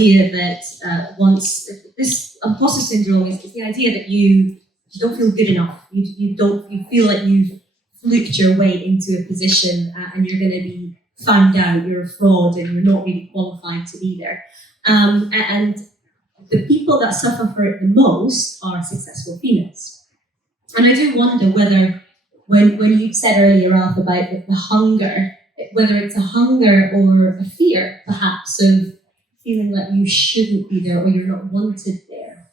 idea that once this imposter syndrome is the idea that you don't feel good enough. You feel like you've fluked your way into a position and you're going to be found out. You're a fraud and you're not really qualified to be there. And the people that suffer for it the most are successful females. And I do wonder whether, when you said earlier, Ralph, about the hunger, whether it's a hunger or a fear, perhaps, of feeling that you shouldn't be there or you're not wanted there.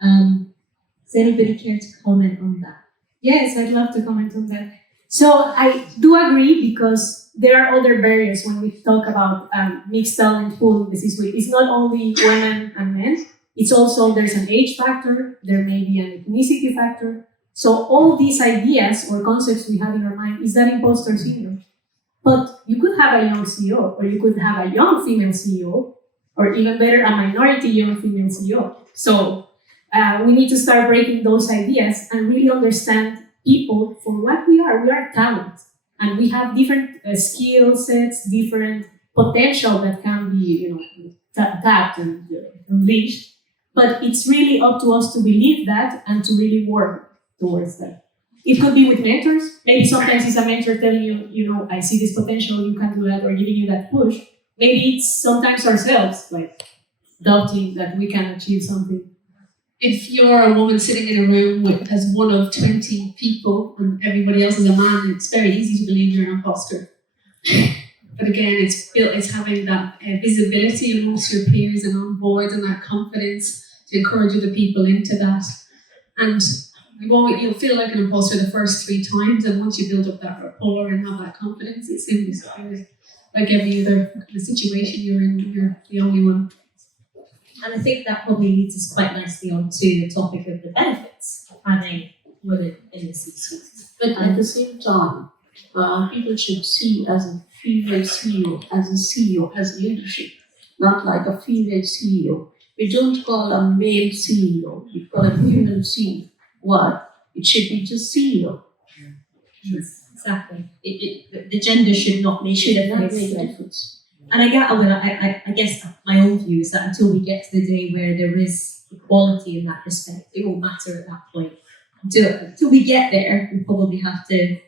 Does anybody care to comment on that? Yes, I'd love to comment on that. So I do agree, because there are other barriers when we talk about mixed talent pool in the C-suite. It's not only women and men, it's also there's an age factor, there may be an ethnicity factor. So all these ideas or concepts we have in our mind is that imposter syndrome. But you could have a young CEO, or you could have a young female CEO, or even better, a minority young female CEO. So we need to start breaking those ideas and really understand people for what we are. We are talent, and we have different skill sets, different potential that can be, tapped and unleashed. But it's really up to us to believe that and to really work towards that. It could be with mentors. Maybe sometimes it's a mentor telling you, I see this potential, you can do that, or giving you that push. Maybe it's sometimes ourselves, like doubting that we can achieve something. If you're a woman sitting in a room as one of 20 people and everybody else is a man, it's very easy to believe you're an imposter. But again, it's having that visibility amongst your peers and on board, and that confidence to encourage other people into that. And you'll feel like an imposter the first 3 times, and once you build up that rapport and have that confidence, it's soon disappears. Like every other situation you're in, you're the only one. And I think that probably leads us quite nicely onto the topic of the benefits of having women in the C-suite. But at the same time, people should see as a female CEO, as a CEO, as leadership, not like a female CEO. We don't call a male CEO, we call a female CEO. What? It should be just CEO. Exactly. The gender should not make a difference. And I guess my own view is that until we get to the day where there is equality in that respect, it won't matter at that point. Until we get there, we probably have to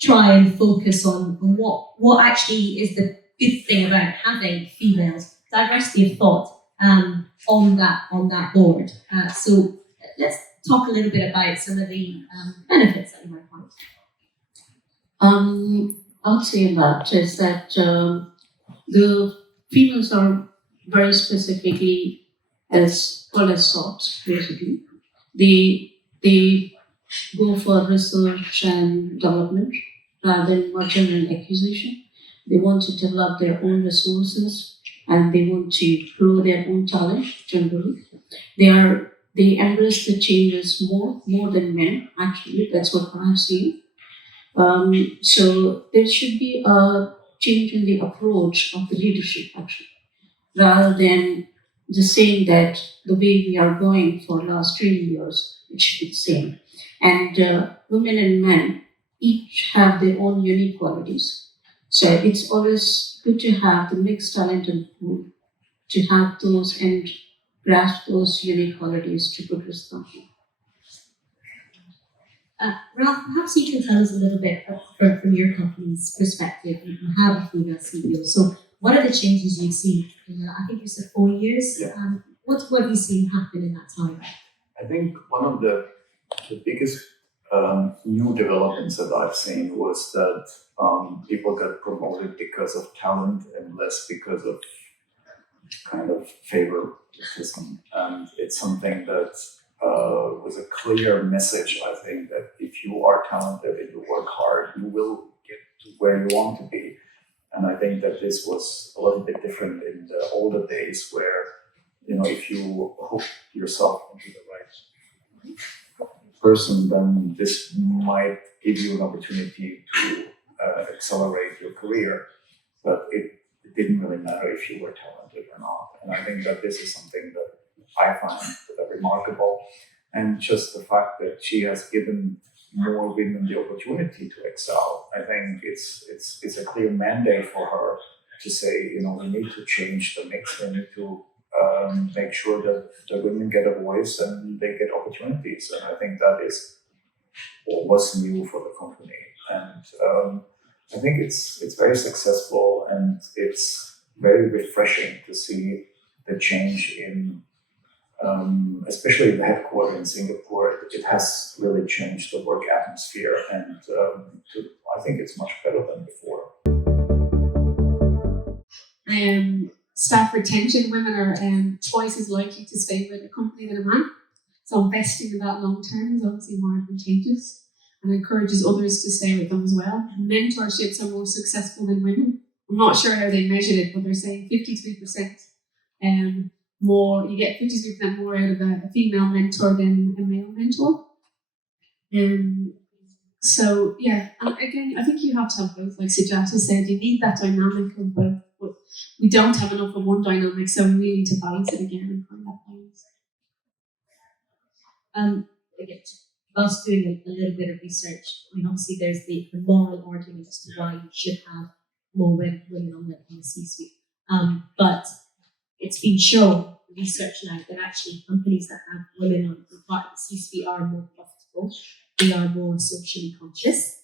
try and focus on what actually is the good thing about having females, diversity of thought on that board. So let's talk a little bit about some of the benefits that you might find. I'll say that is that the females are very specifically as well as sought, basically. They go for research and development rather than merger and acquisition. They want to develop their own resources and they want to grow their own talent generally. They embrace the changes more than men, actually. That's what I've seen. So there should be a change in the approach of the leadership, actually, rather than just saying that the way we are going for the last 20 years, it should be the same. And women and men each have their own unique qualities. So it's always good to have the mixed talent and pool, to have those and grasp those unique qualities to produce something. Ralph, perhaps you can tell us a little bit from your company's perspective. You have a female CEO. So what are the changes you've seen? I think you said 4 years. Yeah. What have you seen happen in that time? I think one of the biggest new developments that I've seen was that people got promoted because of talent and less because of kind of favoritism. And it's something that was a clear message, I think, that if you are talented and you work hard, you will get to where you want to be. And I think that this was a little bit different in the older days where, if you hook yourself into the right person, then this might give you an opportunity to accelerate your career. But it didn't really matter if you were talented or not. And I think that this is something that I find remarkable. And just the fact that she has given more women the opportunity to excel, I think it's a clear mandate for her to say, we need to change the mix. We need to make sure that the women get a voice and they get opportunities. And I think that is what was new for the company. And I think it's very successful, and it's very refreshing to see the change in, especially the headquarters in Singapore. It has really changed the work atmosphere, and I think it's much better than before. Staff retention, women are twice as likely to stay with a company than a man. So investing in that long term is obviously more advantageous and encourages others to stay with them as well. Mentorships are more successful than women. I'm not sure how they measured it, but they're saying 53% more, you get 53% more out of a female mentor than a male mentor. So yeah, and again, I think you have to have both. Like Sujata said, you need that dynamic of both. But we don't have enough of one dynamic, so we really need to balance it again and find that balance. Again, whilst doing a little bit of research, I mean, obviously there's the moral argument as to why you should have more women on the C-suite. But it's been shown, research now, that actually companies that have women on the part of the C-suite are more profitable. They are more socially conscious.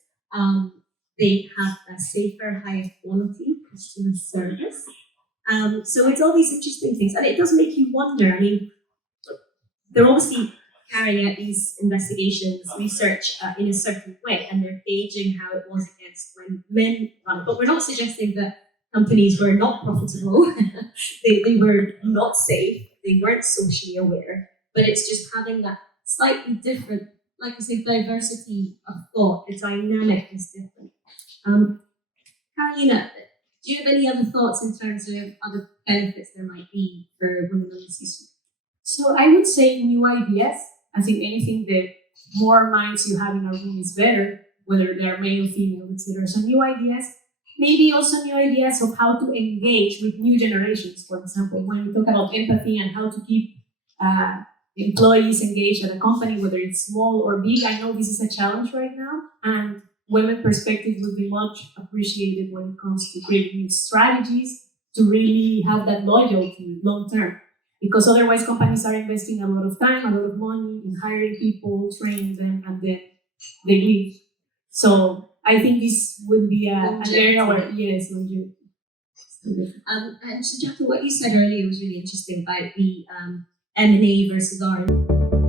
They have a safer, higher quality customer service. So it's all these interesting things. And it does make you wonder. I mean, they're obviously carrying out these investigations, research in a certain way, and they're gauging how it was against when men run it. But we're not suggesting that companies were not profitable. they were not safe. They weren't socially aware. But it's just having that slightly different, like I say, diversity of thought. The dynamic is different. Carolina, do you have any other thoughts in terms of other benefits there might be for women on the C-suite? So I would say new ideas. I think anything that more minds you have in a room is better, whether they're male, female, etc. So new ideas. Maybe also new ideas of how to engage with new generations. For example, when we talk about empathy and how to keep employees engaged at a company, whether it's small or big, I know this is a challenge right now, and women perspective will be much appreciated when it comes to creating new strategies to really have that loyalty long term. Because otherwise companies are investing a lot of time, a lot of money in hiring people, training them, and then they leave. So I think this would be an area where, yes, longevity. And Sujata, what you said earlier was really interesting about the M&A versus R&D.